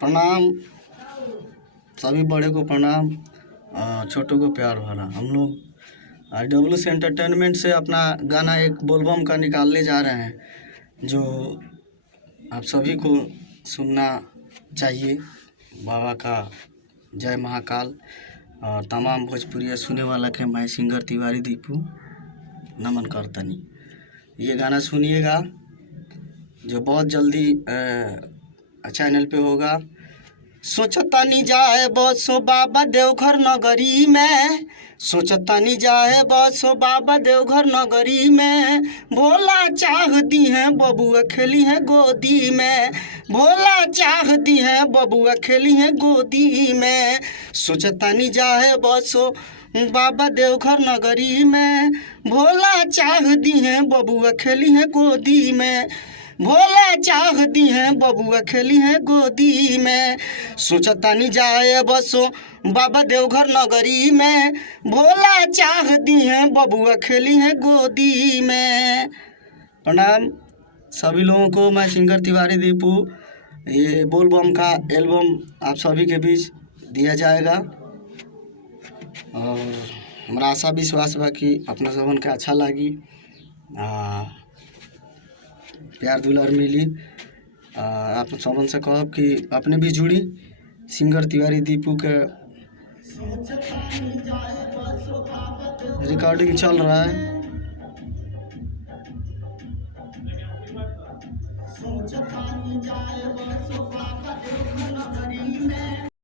प्रणाम, सभी बड़े को प्रणाम, छोटों को प्यार भरा। हम लोग IWS एंटरटेनमेंट से अपना गाना एक बोलबम का निकालने जा रहे हैं, जो आप सभी को सुनना चाहिए। बाबा का जय महाकाल और तमाम भोजपुरिया सुने वाला के मैं सिंगर तिवारी दीपू नमन करतनी। ये गाना सुनिएगा जो बहुत जल्दी चैनल पे होगा। सोचतानी जाए बसो बाबा देवघर नगरी में, सोचतानी जाए बसो बाबा देवघर नगरी में। भोला चाह दी हैं बबुआ खेली हैं गोदी में, भोला चाह दी हैं बबुआ खेली हैं गोदी में। सोचतानी जाए बसो बाबा देवघर नगरी में, भोला चाह दी हैं बबुआ खेली हैं गोदी में, भोला चाह दी हैं बबुआ खेली हैं गोदी में। सोचतानी जाए बसो बाबा देवघर नगरी में, भोला चाह दी हैं बबुआ खेली हैं गोदी में। प्रणाम सभी लोगों को, मैं सिंगर तिवारी दीपू। ये बोलबम का एल्बम आप सभी के बीच दिया जाएगा और हमारा आशा विश्वास बा कि अपना सबन के अच्छा लगी, प्यार दुलार मिली। आप सबन से कहब कि अपने भी जुड़ी। सिंगर तिवारी दीपू के रिकॉर्डिंग चल रहा है।